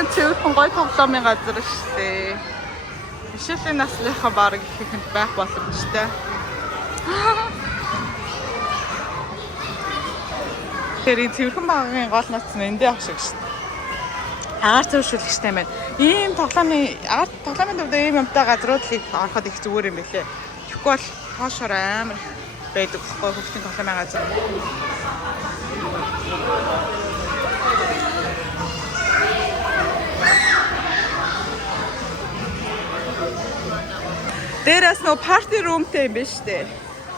Өөрхөн цэвэрхэн гой тоглоомын газар шүү дээ. Мишелийн наслынхаа баг ихэнд байх боломжтой. Тэр цэвэрхэн багын гол нууц нь эндээ ах шиг шүү дээ. Агаар зөвшөөрлөгчтэй байна. Ийм тоглоомын төвд ийм юмтай газрууд л ороход их зүгээр юм билээ. Тэгэхгүй бол хоошоор амар байдаг байхгүй хөвгтийн тоглоомын газар. Дээрээс нөө парти румтэй юм биш үү?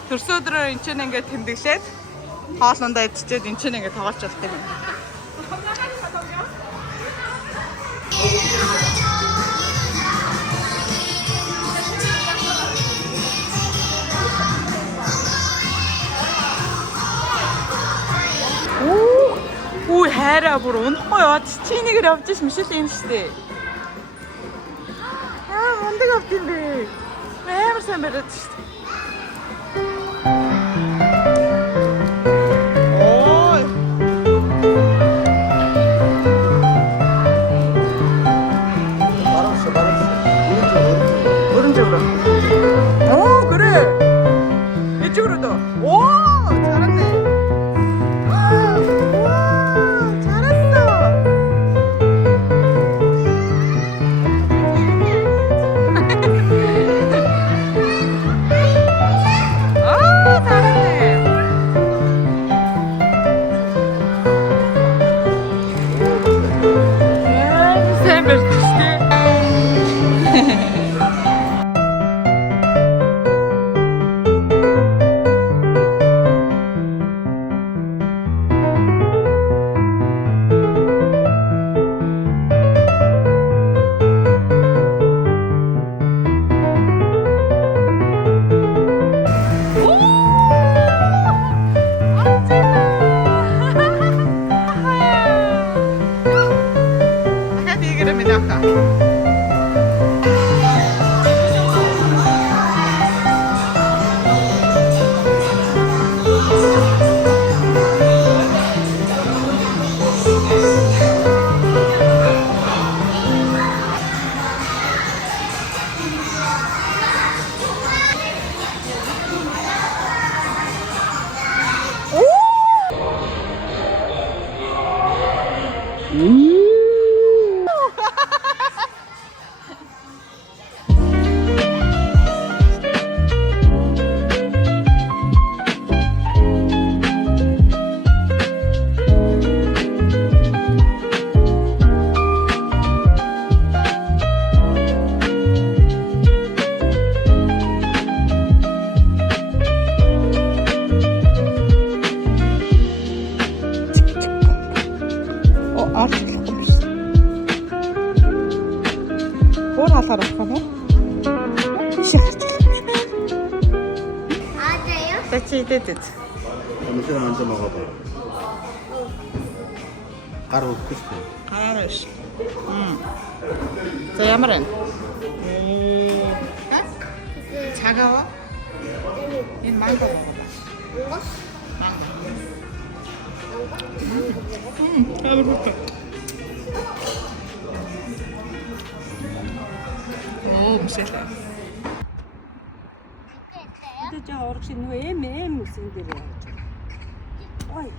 Төрсөн өдрөөр энэ ч ингээд тэмдэглээд хоолндоо идчихэд энэ ч ингээд тоглож болт юм. Үу хайраа бүр унахгүй яваад чи нэгээр явж ш Мишелийн шүү дээ. Мундаг авт юм бэ. Амар сайн бариад шүү дээ. Дээд. Мишель 먼저 먹어봐. 가루 크스트. 가루ш. За ямар вэ? Цагаава? Энэ манго. Амар хөтэй. Мишель. 저 어르신 왜 무슨 데래? 어이.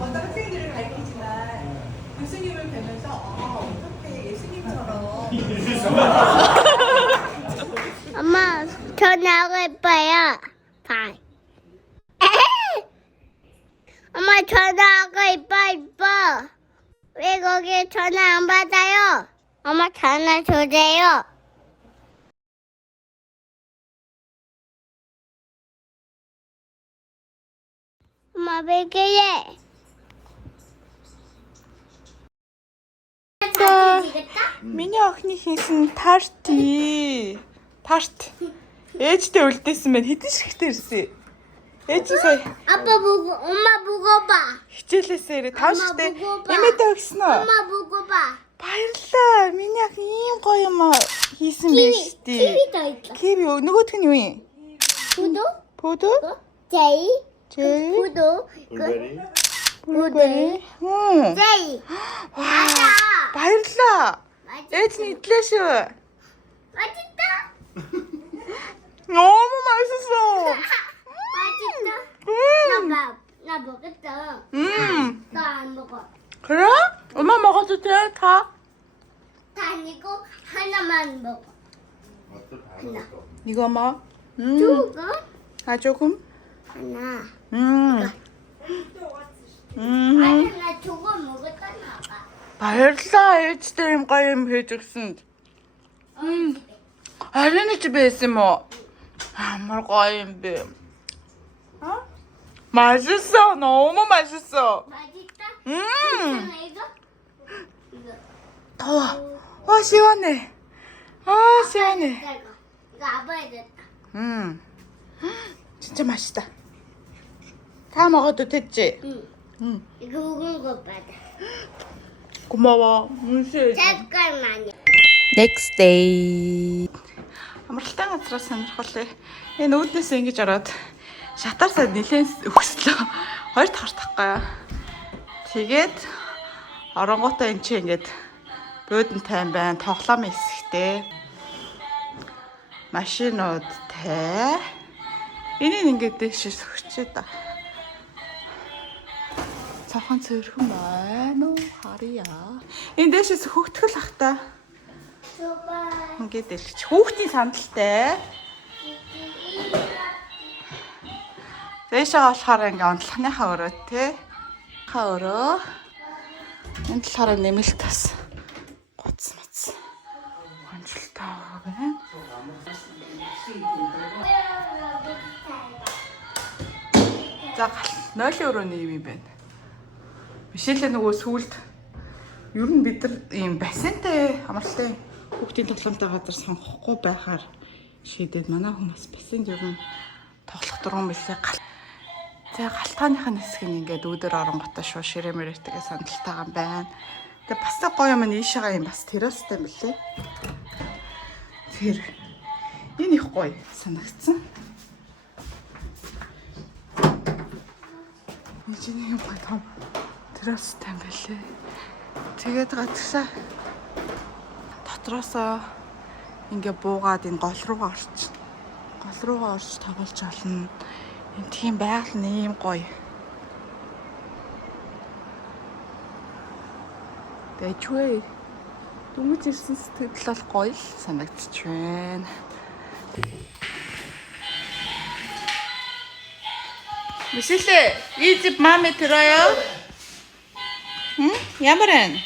어떤 학생들을 가르치지만 교수님을 뵈면서 어떻게 예수님처럼 엄마, 전화하고 있어요. 바이. 엄마, 전화하고 이뻐. 왜 거기 전화 안 받아요? 엄마, 전화 주세요. 엄마, 왜 그래? Миний охины хийсэн тарти. Ээжтэй үлдээсэн байна. Хэдэн шигтэй ирсэн. Ээж нь сая. 아빠 보고, 엄마 보고 봐. Хичээлээсээ ирээ 5 шигтэй. Эмээтэй өгсөн үү? 엄마 보고 봐. Баярлалаа. Миний яг ийм гоё юм хийсэн байж тээ. TV даидлаа. Киви нөгөөх нь юу юм? Пудо? Пудо? Жей? Жей? Пудо? Улбари. Улбари. Жей. Баярлалаа. Ээж нь идлээ шүү. 맛있다. 너무 맛있어. 맛있다. 나 먹었어. 너 안 먹어. 그래? 엄마 먹어도 돼? 다? 다 아니고 하나만 먹어. 하나. 이거 뭐? 조금? 아 조금? 하나. 아니 나 조금 먹었잖아. 아빠. Баярлалаа ээжтэй юм гоё юм хийж өгсөнд. Арины 집에 있으면 амар гоё юм бэ. 맛있어. 너무 맛있어. 맛있다? 음. 이거? 이거. 더워. 시원해. 시원해. 이거 아빠야 됐다. 진짜 맛있다. 다 먹어도 됐지? 응. 이거 먹은 거 받아. 고마워. 문수해. 잠깐만요. Next day. Амралтай газраас сонирхолтой. Энэ үүднээс ингэж ороод шатаарсаа нэлээд өгслөө. Хоёр давхар тахгүй. Тэгээд оронгуудаа энэ чи ингэж бөөдөн тайм байна. Тоглоом хэсэгтэй. Машинуудтай. Энийг ингэж дэшээс өгчээ да. Цахан цэрхэн байна уу? Харъя. Энэ дэшээс хөгтгөл ах та. Ингээд дэлгэж. Хүүхдийн сандалтай. Дэшээ болохоор ингээ онцлогныхаа өрөө те. Өрөө. Энэ талаараа нэмэлт тас. Гоц мац. Онцлогтой байна. За нойлын өрөөний юм байна. Бишээлээ нөгөө сүулт ер нь бид нар ийм бассейнтай амралтай хүүхдийн тоглоомтой газар сонгохгүй байхаар шийдээд манай хүмүүс бассейнд ер нь тоглох дургуун билээ. За галтгааныхаа хэсэг нь ингээд үүдээр оронготой шууд ширэмэрэтгээ сандалтайгаа байна. Тэгээ бас гоё юм ийшээгаа юм бас террастай юм билээ. Тэр энэ их гоё санагдсан. Энийг гоё том террастай юм билээ. Тэгээд гадагшаа дотроосоо ингээ буугаад энэ гол руугаа орч. Гол руугаа орч тоглож олно. Энэ тийм байгаль нь ийм гоё. Тэжвээ. Дүнгийн ирсэн сэтгэл бол гоё л санагдчих байна. Мишель, 이집 마음에 들어요? 응? 야무란.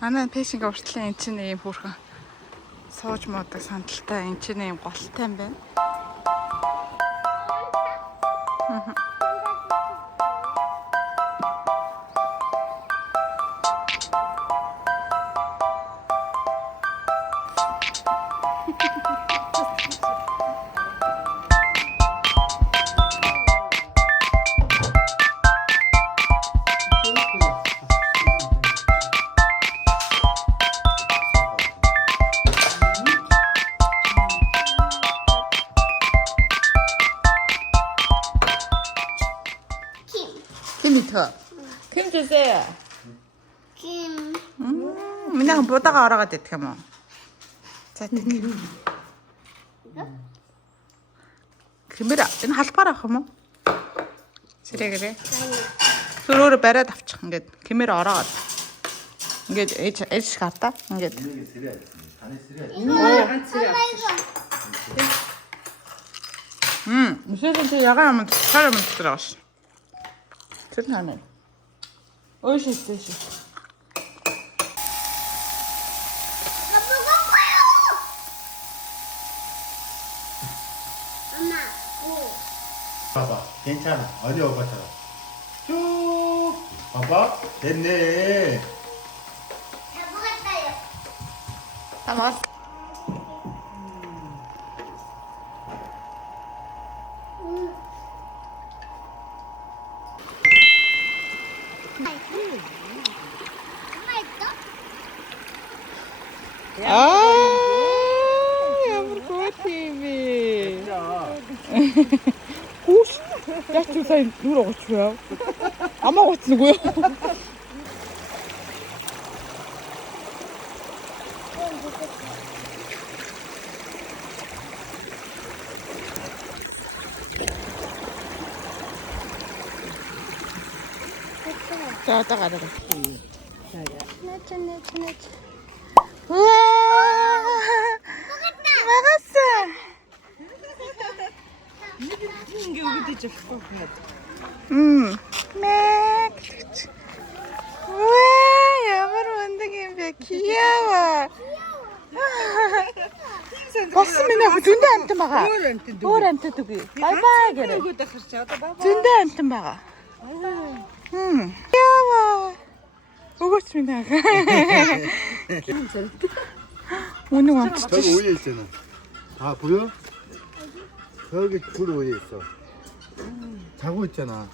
Манай пэшинг уртлын эн чинь ийм хүүхэн сууж муудаг сандалтай эн чинь ийм голтой юм байна. 김 주세요. 김. 그냥 보다가 알아가 됐다 뭐. 자, 김이라, энэ халбаар авах юм уу? Сэрэгэрээ. Төрөөр бариад авчих ингээд 김ээр ороод. Ингээд ээж гата. Ингээд. 무슨 야간 하면 사람은 들어갔어. 괜찮네. 어이씨 있으시. 나 먹을 거요. 엄마, 오. 봐봐, 괜찮아. 어디 오빠처럼. 쭉. 봐봐, 됐네. 다 먹었어요. 다 먹었어. ямар гоо тийм ээ. Хүүш. Яач юу сайн нүр гоцгүй яа. Амаа гоцнгүй юу? 자, 딱 알아봐. 우와! 막았어! 이게 어디 좀 맥! 우와! 야마로 만들긴 배 귀여워! 봤으면 눈도 안 뜨마가. 안 뜨기. 바이바이 그래. 눈도 안 뜨마가. 귀여워. 보고 싶습니다. 오늘 완전 저기 오예 있잖아. 아 보여? 저기 줄 오예 있어. 자고 있잖아.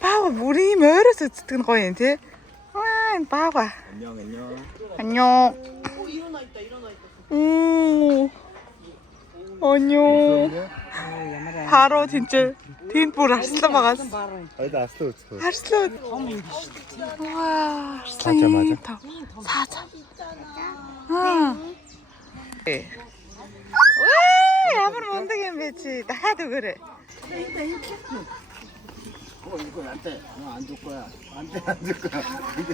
봐봐 물이 멀어서 뜨는 거인지. 와 봐봐. 안녕. 오 안녕. 바로 진짜 딘불 아슬라 막았어. 아니다 아스터 어떡해. 아슬라. 와 아슬라. 사자. 응. 와 아무리 못 되겠지. 나도 그래. 이거 안 돼. 너 안 줄 거야. 안 돼, 안 줄 거야. 안 돼.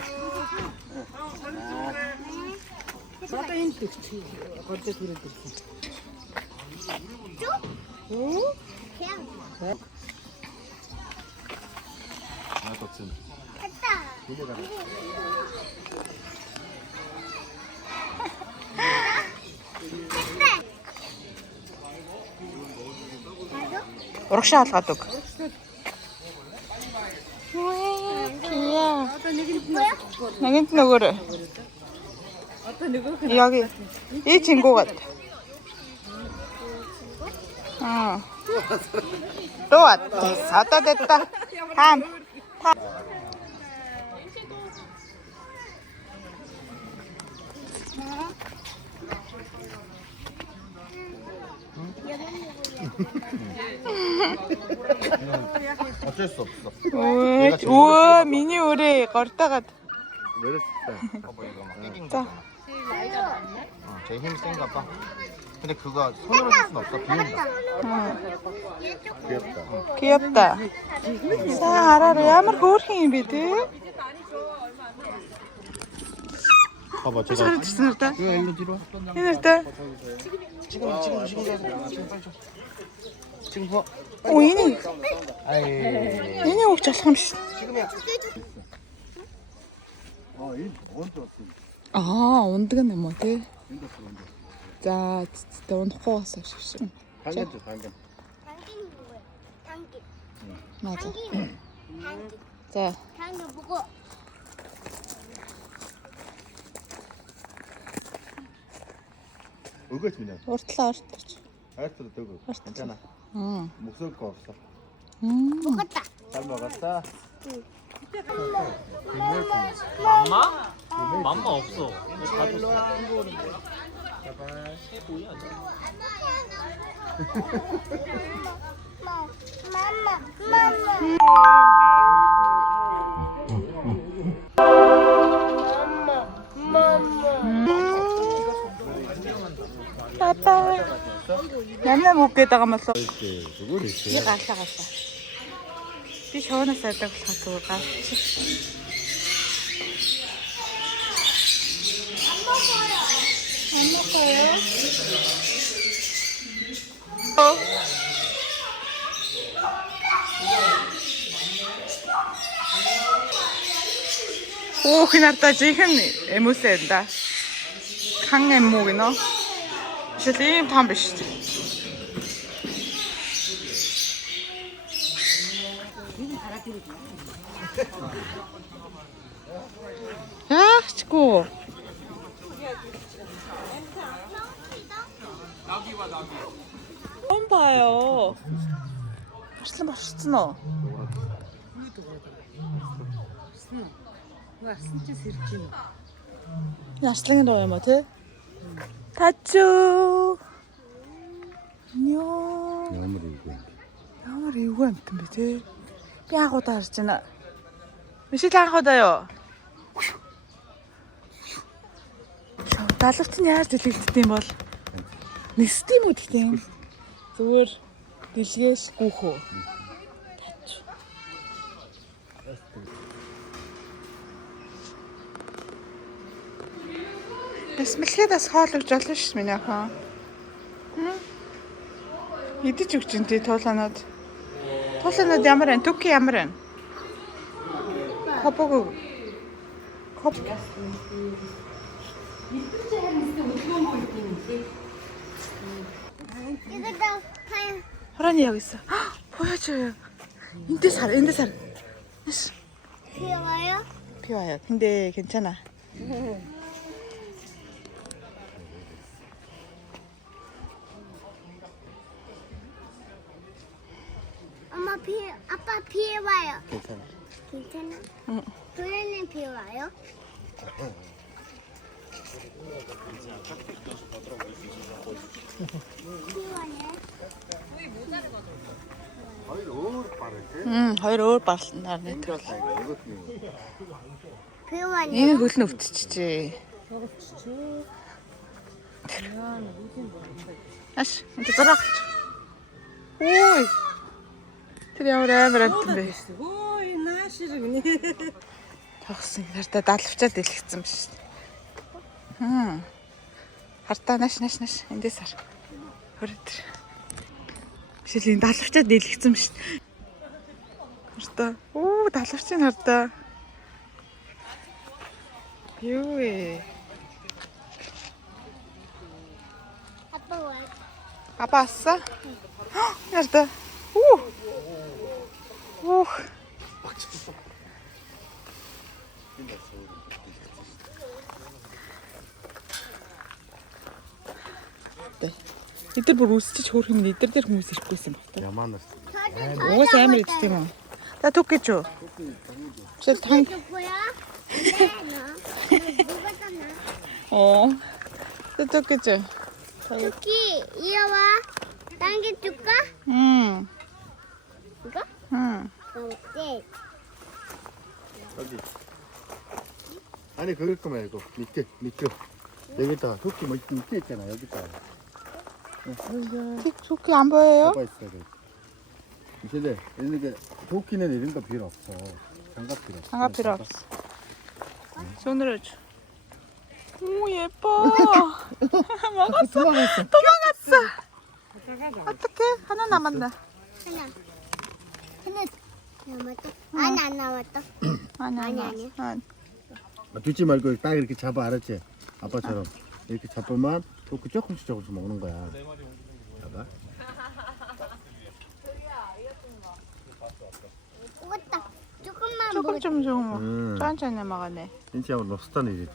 아, 덕진. 됐다. 이제 가자. урагшаа алгаад өг. 귀여워. нэгэнт нөгөөрөө. 여기 이 친구 같아. 또 왔다. 왔다 됐다. 다음. 어쩔 수 없어. 우와 미니 오리 걸다가. 왜 이랬을까? 봐봐 이거 막 땡긴 자. 거. 제일 힘이 센가 봐. 근데 그거 손으로 할 순 없어. 비운다. 귀엽다. 귀엽다. 자 알아라. 야말 хөөрхөн юм бэ те. 봐봐 제가. 잘했어 다. 이거 일로 뒤로. 이랬다. 지금 봐. 오 이니. 아이. 이니 먹자 삼십. 지금이야. 이 먼저 아 온드가 넘어대. 자 진짜 온 호가서 싶어. 당근 줘 당근. 당기는 뭐야? 당기. 맞아. 당기는. 당기. 자 당기 보고. 이거 주냐? уртлаа. 알았어 두고. 괜찮아. 응. 목 쏠 거 없어. 먹었다. 잘 먹었어? 맘마? 맘마 없어. 다 줬어. 빠빠. 냠냠 먹게다가 말써. 그걸 있어. 이 갔다. 비 시원했어야 때 가서 갔지. 안 먹어요? 오, 그냥 다 지금 에모센다. 강엠목이나. 지금 다 비슷해. 야, 치고. 처음 봐요. Арслан боширцсан уу? Арсан чи сэрж юм. Арслангийн дуу юм уу те? Тачуу. Нё. Ямар эвгүй амт юм бэ те? Би анхудаа харж байна. Мишэл анхудаа юу? Далавч нь яаж дэлгэгддэг юм бол? Нэстэй юм уу гэхдээ? Зүгээр дэлгээс гүүхөө. Эсмэлхээс хоол өгч болно шүү миний охин. Идэж өгч энэ туулаанууд. Туулаанууд ямар байна? Түки ямар байна? Хопог. Хоп. Хороны яг 있어. 보여줘요. 인데 살. 귀여워요? 비 와요. 근데 괜찮아. 엄마 아빠 비 와요. 괜찮아. 괜찮아? 응. 도련님 비 와요? 비 와요? 거의 너무 빠르지? Хоёр өөр барлнаар нэг. 비 와요? Ийм хөл нь өвтчихжээ. Аш, энэ зурагч. Ой. Тэр ямар амар амт юм бэ? Ой, нааширэг нэ. Тогсон гартаа далавчаад дэлгэцсэн ба шүү дээ. Хартаа наш. Эндээс хар. Хөрөд. Бишэл энэ далавчаад дэлгэцсэн ба шүү дээ. Хартаа. Оо, далавчийн хартаа. Юу вэ? 아빠 와요? 아빠 왔어? yarda. Ух. Эдгээр бүр үсчиж хөөх юм эдгээр дээр хүмүүс ирэхгүйсэн баг та. Яманаас. Уус амар идэх юм уу? Та түг гэж юу? Чи тань. 누구야? 너. 누가 잖아. Та түг гэж юу? 토끼 이리 와. 당겨 줄까? 이거? 어때? 여기. 아니 그럴 거 말고 밑에. 여기다 토끼 밑에 있잖아 여기다. 토끼 안 보여요? 가봐 있어 돼. 이제 이렇게 토끼는 이런 거 필요 없어. 장갑 필요 없어. 손으로 줘. 오 예뻐. 먹었어. 도망갔어. 어떡해? 하나 남았나? 하나 남았다. 아니 안 남았다. 아니. 두지 말고 딱 이렇게 잡아 알았지? 아빠처럼 이렇게 잡으면 토끼 조금씩 먹는 거야. 봐봐. 먹었다. 조금만 조금 좀 줘. 음. 천천히 먹어네. 진짜 너 스타네 이제.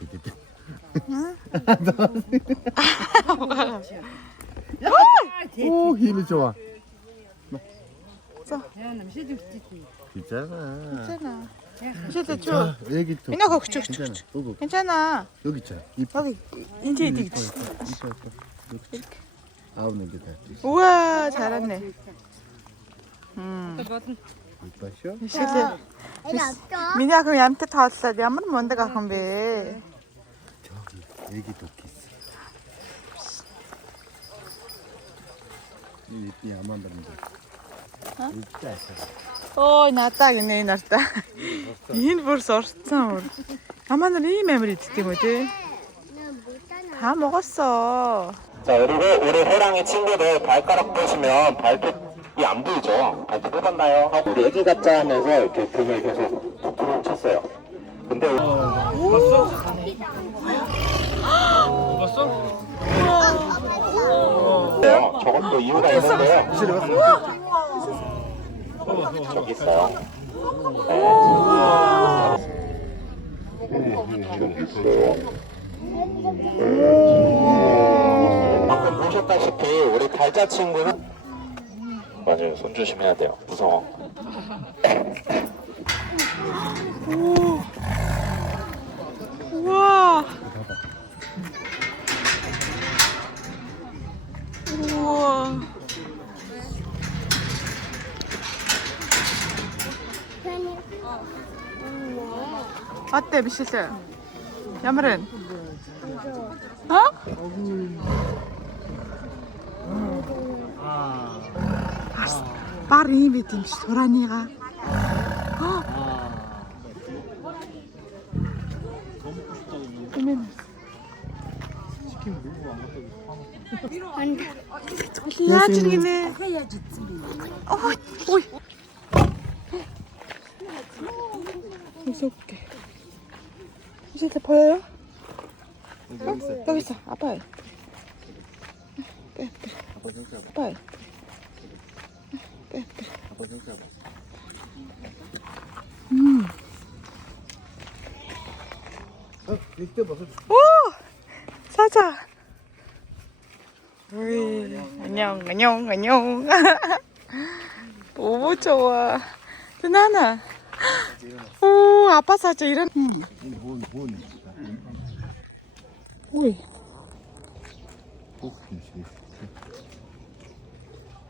오 힘이 좋아. 있잖아. 괜찮아. 이제 줘. 여기 또. 민아 거기 줘. 괜찮아. 여기 있잖아. 여기 이제 여기 아홉 개 다. 우와 잘했네. 이뻐쇼? 미셸. 애기 없어. 민아 그럼 얌태 타왔어. ямар мундаг ах юм бэ? 저기 애기 토끼 있어. 이 야만 버린다. 진짜 Ой надаа гинэ энэ артаа. Энэ бүр сурцсан бүр. Амаа нар ийм амар иддэг юм уу те? 다 먹었어. 자, 그리고 우리 호랑이 친구들 발가락 보시면 발톱이 안 보이죠? 발톱 뽑았나요? 하고 우리 애기 같자 하면서 이렇게 등을 계속 툭툭 쳤어요. 근데 저것도 이유가 있는데요. 저기 있어요. 방금 보셨다시피 우리 달자 친구는 맞아요. 손 조심해야 돼요. 무서워. 우와. 우와. 어때 미실스? 야마른? 어? 알았어. 빨리 미팅 소란이가. 나중에는 오이 무섭게 이제 다 보여요? 여기 있어 아빠 빼 아빠 빼 이때 벗어. 오! 사자. 우이, 안녕. 너무 좋아. 누나나. 오, 아빠 사자 이런. 오이.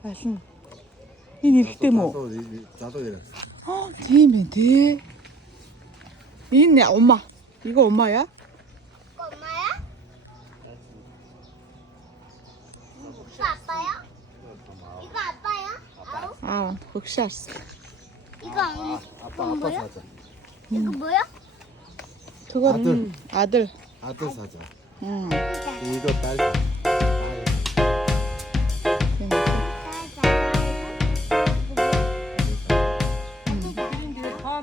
맛있네. ini demo. 나도 이래. 뒤면 돼. 있네 엄마. 이거 엄마야? 이거 엄마야? 이거 아빠야? 이거 아빠야? 아우. 혹시 알았어. 이거 아빠 뭐야? 사자. 이거 뭐야? 그거는 아들. 아들 사자. 응. 이거 딸